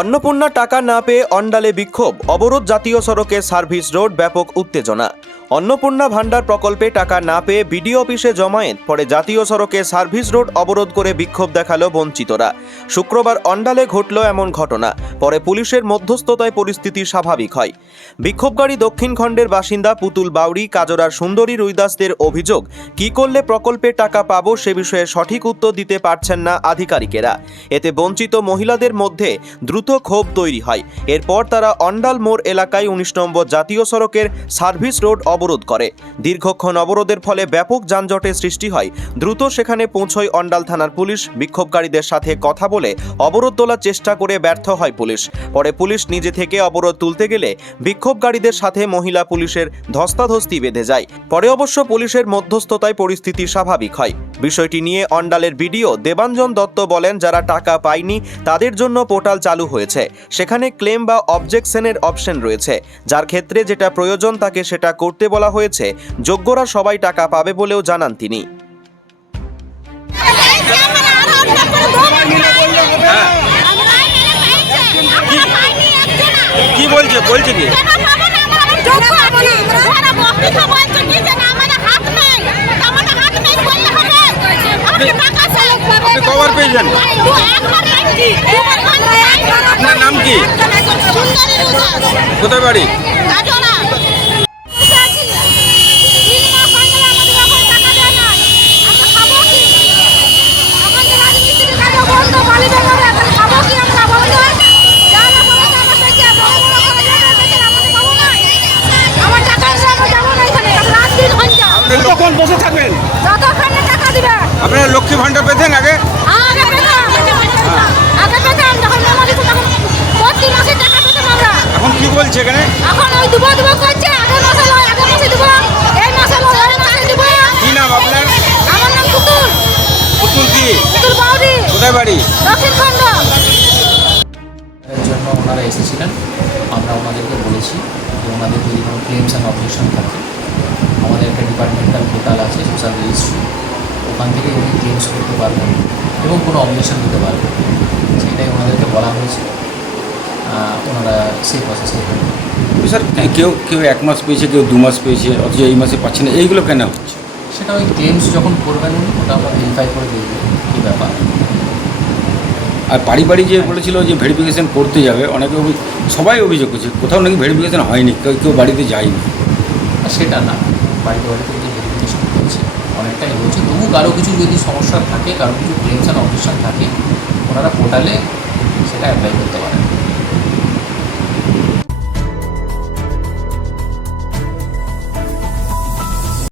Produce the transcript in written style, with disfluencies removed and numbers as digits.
অন্নপূর্ণা টাকা না পেয়ে অন্ডালে বিক্ষোভ, অবরোধ জাতীয় সড়কে সার্ভিস রোড, ব্যাপক উত্তেজনা। অন্নপূর্ণা ভান্ডার প্রকল্পে টাকা না পেয়ে বিডিও অফিসে জমায়েত, পরে জাতীয় সড়কে সার্ভিস রোড অবরোধ করে বিক্ষোভ দেখালো বঞ্চিতরা। শুক্রবার অন্ডালে ঘটল এমন ঘটনা, পরে পুলিশের মধ্যস্থতায় পরিস্থিতি স্বাভাবিক হয়। বিক্ষোভকারী দক্ষিণ খণ্ডের বাসিন্দা পুতুল বাউরি, কাজরার সুন্দরী রুইদাসদের অভিযোগ, কি করলে প্রকল্পে টাকা পাবো সে বিষয়ে সঠিক উত্তর দিতে পারছেন না আধিকারিকেরা। এতে বঞ্চিত মহিলাদের মধ্যে দ্রুত ক্ষোভ তৈরি হয়। এরপর তারা অন্ডাল মোড় এলাকায় ১৯ নম্বর জাতীয় সড়কের সার্ভিস রোড অবরোধ করে। দীর্ঘক্ষণ অবরোধের ফলে ব্যাপক যানজটের সৃষ্টি হয়। দ্রুত সেখানে পৌঁছয় অন্ডাল থানার পুলিশ। বিক্ষোভকারীদের সাথে কথা বলে অবরোধ তোলার চেষ্টা করে ব্যর্থ হয় পুলিশ। পরে পুলিশ নিজে থেকে অবরোধ তুলতে গেলে বিক্ষোভকারীদের সাথে মহিলা পুলিশের ধস্তাধস্তি বেঁধে যায়। পরে অবশ্য পুলিশের মধ্যস্থতায় পরিস্থিতি স্বাভাবিক হয়। বিষয়টি নিয়ে অন্ডালের বিডিও দেবাঞ্জন দত্ত বলেন, যারা টাকা পায়নি তাদের জন্য পোর্টাল চালু হয়েছে। সেখানে ক্লেম বা অবজেকশনের অপশন রয়েছে, যার ক্ষেত্রে যেটা প্রয়োজন তাকে সেটা করতে বলা হয়েছে। যোগ্যরা সবাই টাকা পাবে বলেও জানান তিনি। কি বলছে কি আপনি কভার পেয়েছেন? আপনার নাম কি? কোথায় বাড়ি? কতক্ষণ বসে থাকবেন? আপনারা লক্ষ্মী ভান্ডার পেতেন আগে? এখন কি বলছে এখানে? কি নাম আপনার? পুতুল কি? কোথায় বাড়ি? এর জন্য ওনারা এসেছিলেন। আমরা ওনাদেরকে বলেছি যে ওনাদের যদি কোনো ক্লেমস অ্যান্ড অবজেকশন থাকে, আমাদের একটা ডিপার্টমেন্টাল পোর্টাল আছে, সোশ্যাল রেজিস্ট্রি, ওখান থেকে উনি ক্লেমস করতে পারবেন এবং কোনো অবজেকশন দিতে পারবেন। সেটাই ওনাদেরকে বলা হয়েছে। ওনারা সেই প্রসেসে স্যার, কেউ 1 মাস পেয়েছে, কেউ 2 মাস পেয়েছে, অথচ এই মাসে পাচ্ছে না, এইগুলো কেন হচ্ছে? সেটা ওই ক্লেমস যখন করবেন উনি, ওটা আমরা ভেরিফাই করে দিয়ে দেবো কী ব্যাপার। আর বাড়ি যে বলেছিল যে ভেরিফিকেশন করতে যাবে, অনেকে সবাই অভিযোগ করছে কোথাও নাকি ভেরিফিকেশন হয়নি, কেউ বাড়িতে যায়নি। সেটা না, বাড়িতে যে ভেরিফিকেশন হচ্ছে অনেকটাই হচ্ছে। তবু কারো কিছু যদি সমস্যা থাকে, কারো কিছু ক্লেমস অ্যান্ড অবজেকশন থাকে, ওনারা পোর্টালে সেটা অ্যাপ্লাই করতে পারেন।